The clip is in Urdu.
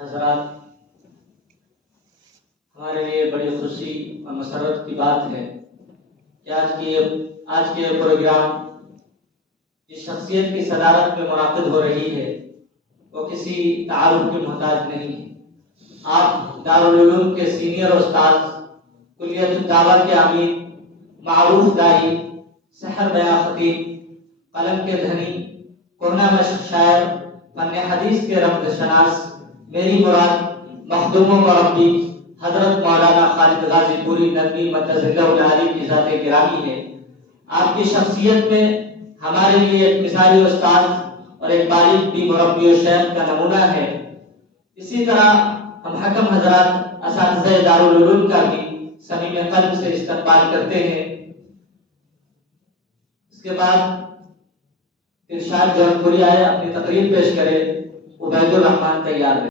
حضرات، ہمارے لیے بڑی خوشی اور مسرت کی بات ہے کہ آج کے پروگرام جس شخصیت کی صدارت میں منعقد ہو رہی ہے وہ کسی تعارف کے محتاج نہیں ہے۔ آپ دارالعلوم کے سینئر استاد، کلیت الدعوہ کے عمید، معروف داعی، سحر بیاں خطیب، قلم کے دھنی، قرآن مشق شاعر، فن حدیث کے رمز شناس، میری مراد مخدوم و مربی حضرت مولانا خالد غازی پوری ندوی مدثر العالی کی ذات گرامی ہے۔ آپ کی شخصیت میں ہمارے لیے ایک مثالی استاد اور ایک باریک بھی مربی و شیخ کا نمونہ ہے۔ اسی طرح ہم حکم حضرات اساتذہ دارالعلوم کا بھی صمیم قلب سے استقبال کرتے ہیں۔ اس کے بعد ارشاد جون پوری آئے اپنی تقریر پیش کرے۔ عبید الرحمن تیار ہے۔